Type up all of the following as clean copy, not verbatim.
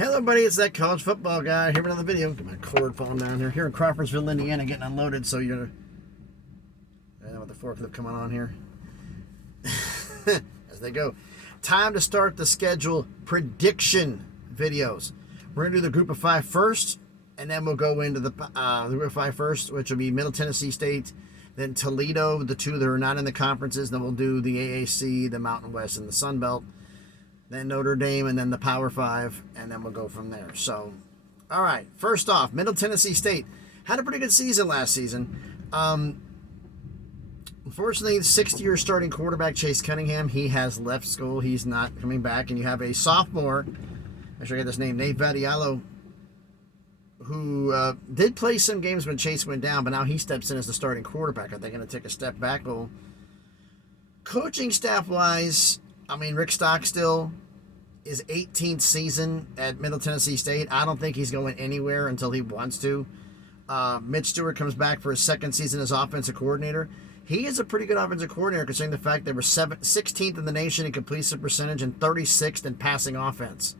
Hello, everybody. It's that college football guy here with another video. Get my cord falling down here in Crawfordsville, Indiana, getting unloaded. So you're gonna, I don't know what the forklift coming on here as they go. Time to start the schedule prediction videos. We're gonna do the group of five first, and then we'll go into the group of five first, which will be Middle Tennessee State, then Toledo, the two that are not in the conferences. Then we'll do the AAC, the Mountain West, and the Sun Belt. Then Notre Dame, and then the Power Five, and then we'll go from there. So, all right. First off, Middle Tennessee State had a pretty good season last season. Unfortunately, the sixth-year starting quarterback Chase Cunningham, he has left school. He's not coming back, and you have a sophomore, I should get this name, Nate Vadiallo, who did play some games when Chase went down, but now he steps in as the starting quarterback. Are they going to take a step back? Well, coaching staff-wise, I mean, Rick Stockstill, his 18th season at Middle Tennessee State. I don't think he's going anywhere until he wants to. Mitch Stewart comes back for his second season as offensive coordinator. He is a pretty good offensive coordinator considering the fact they were 16th in the nation in completion percentage and 36th in passing offense.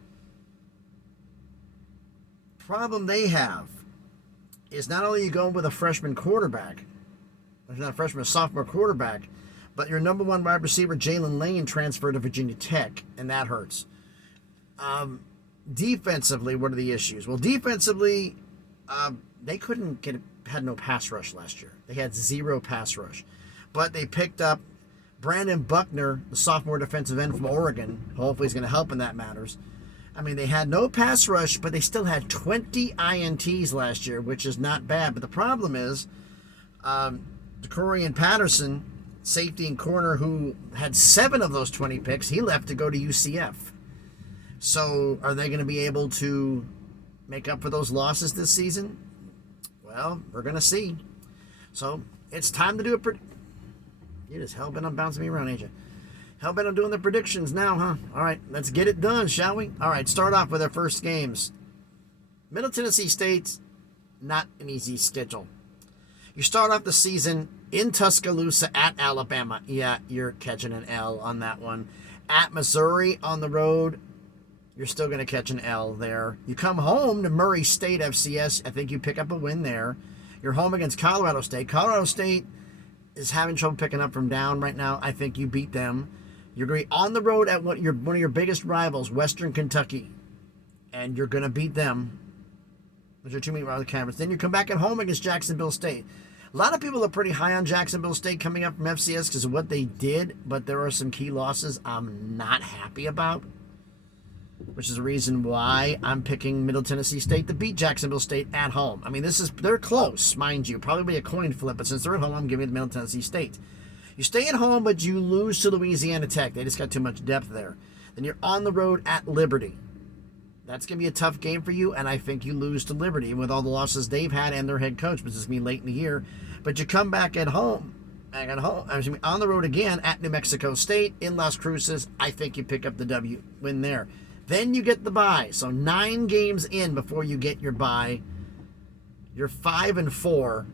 Problem they have is not only you go with a freshman quarterback, not a freshman, a sophomore quarterback, but your number one wide receiver, Jalen Lane, transferred to Virginia Tech, and that hurts. Defensively, what are the issues? Well, defensively, they had no pass rush last year. They had zero pass rush. But they picked up Brandon Buckner, the sophomore defensive end from Oregon. Hopefully he's going to help in that matters. I mean, they had no pass rush, but they still had 20 INTs last year, which is not bad. But the problem is, Decorian Patterson, safety and corner, who had 7 of those 20 picks, he left to go to UCF. So are they going to be able to make up for those losses this season? Well, we're going to see. So it's time to do it. You're just hell-bent on bouncing me around, ain't you? Hell-bent on doing the predictions now, huh? All right, let's get it done, shall we? All right, start off with our first games. Middle Tennessee State, not an easy schedule. You start off the season in Tuscaloosa at Alabama. Yeah, you're catching an L on that one. At Missouri on the road, you're still going to catch an L there. You come home to Murray State FCS. I think you pick up a win there. You're home against Colorado State. Colorado State is having trouble picking up from down right now. I think you beat them. You're going to be on the road at one of your biggest rivals, Western Kentucky, and you're going to beat them. Those are two meet around the conference. Then you come back at home against Jacksonville State. A lot of people are pretty high on Jacksonville State coming up from FCS because of what they did, but there are some key losses I'm not happy about, which is the reason why I'm picking Middle Tennessee State to beat Jacksonville State at home. I mean, they're close, mind you. Probably a coin flip, but since they're at home, I'm giving it to Middle Tennessee State. You stay at home, but you lose to Louisiana Tech. They just got too much depth there. Then you're on the road at Liberty. That's going to be a tough game for you, and I think you lose to Liberty with all the losses they've had and their head coach, but it's going to be late in the year. But you come back on the road again at New Mexico State in Las Cruces. I think you pick up the win there. Then you get the bye. So 9 games in before you get your bye. You're 5-4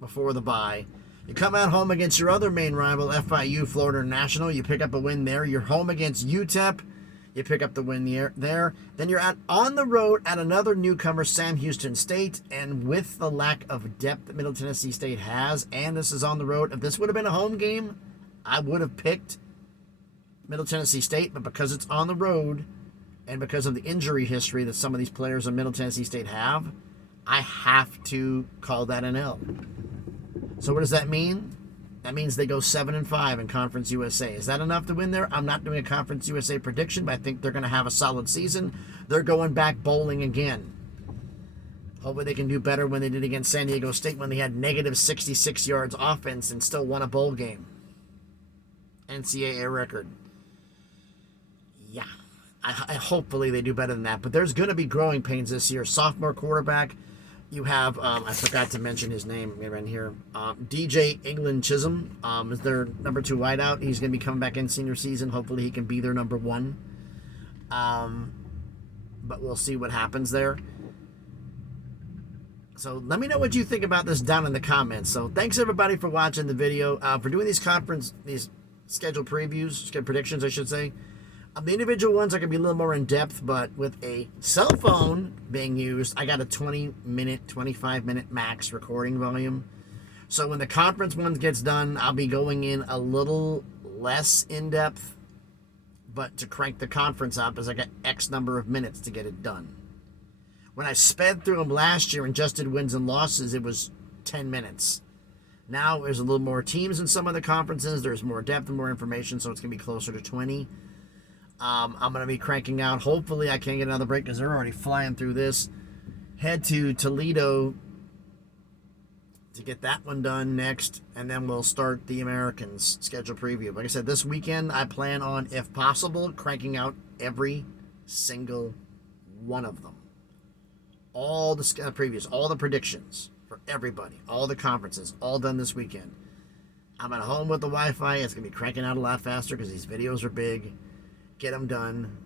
before the bye. You come out home against your other main rival, FIU, Florida National. You pick up a win there. You're home against UTEP. You pick up the win there. Then you're on the road at another newcomer, Sam Houston State. And with the lack of depth that Middle Tennessee State has, and this is on the road, if this would have been a home game, I would have picked Middle Tennessee State. But because it's on the road, and because of the injury history that some of these players in Middle Tennessee State have, I have to call that an L. So what does that mean? That means they go 7-5 in Conference USA. Is that enough to win there? I'm not doing a Conference USA prediction, but I think they're going to have a solid season. They're going back bowling again. Hopefully they can do better when they did against San Diego State when they had negative 66 yards offense and still won a bowl game. NCAA record. Yeah. Hopefully they do better than that. But there's going to be growing pains this year. Sophomore quarterback. You have, I forgot to mention his name right here, DJ England Chisholm is their number 2 wideout. He's going to be coming back in senior season. Hopefully he can be their number 1. But we'll see what happens there. So let me know what you think about this down in the comments. So thanks everybody for watching the video, for doing these schedule previews, schedule predictions, I should say. The individual ones are going to be a little more in depth, but with a cell phone being used, I got a 20-minute, 25-minute max recording volume. So when the conference one gets done, I'll be going in a little less in depth, but to crank the conference up is I got X number of minutes to get it done. When I sped through them last year and just did wins and losses, it was 10 minutes. Now there's a little more teams in some of the conferences. There's more depth and more information, so it's going to be closer to 20. I'm going to be cranking out. Hopefully I can get another break because they're already flying through this. Head to Toledo to get that one done next, and then we'll start the Americans schedule preview. Like I said, this weekend I plan on, if possible, cranking out every single one of them. All the previews, all the predictions for everybody, all the conferences, all done this weekend. I'm at home with the Wi-Fi. It's going to be cranking out a lot faster because these videos are big. Get them done,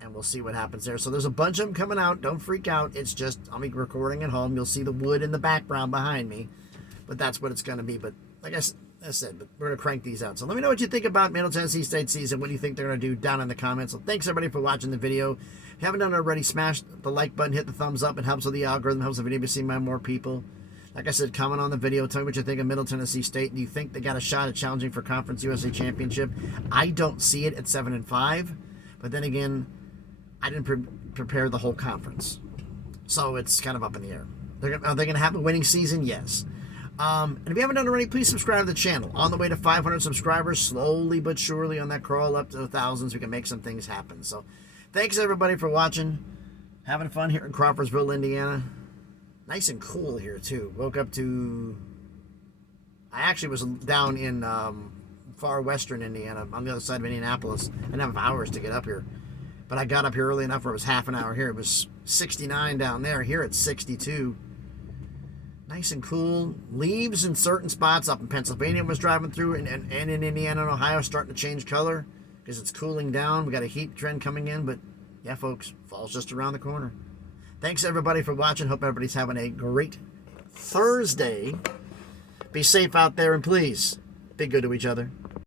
and we'll see what happens there. So there's a bunch of them coming out. Don't freak out. It's just, I'll be recording at home. You'll see the wood in the background behind me, but that's what it's going to be. But like I said, but we're going to crank these out. So let me know what you think about Middle Tennessee State season. What do you think they're going to do down in the comments? So thanks, everybody, for watching the video. If you haven't done it already, smash the like button, hit the thumbs up. It helps with the algorithm, helps the video be seen by more people. Like I said, comment on the video. Tell me what you think of Middle Tennessee State. Do you think they got a shot at challenging for Conference USA Championship? I don't see it at 7-5. But then again, I didn't prepare the whole conference. So it's kind of up in the air. Are they going to have a winning season? Yes. And if you haven't done already, please subscribe to the channel. On the way to 500 subscribers, slowly but surely on that crawl up to the thousands, we can make some things happen. So thanks, everybody, for watching. Having fun here in Crawfordsville, Indiana. Nice and cool here, too. Woke up to... I actually was down in far western Indiana, on the other side of Indianapolis. I didn't have hours to get up here. But I got up here early enough where it was half an hour here. It was 69 down there. Here it's 62. Nice and cool. Leaves in certain spots up in Pennsylvania was driving through, and in Indiana and Ohio starting to change color because it's cooling down. We got a heat trend coming in, but yeah, folks, fall's just around the corner. Thanks, everybody, for watching. Hope everybody's having a great Thursday. Be safe out there, and please, be good to each other.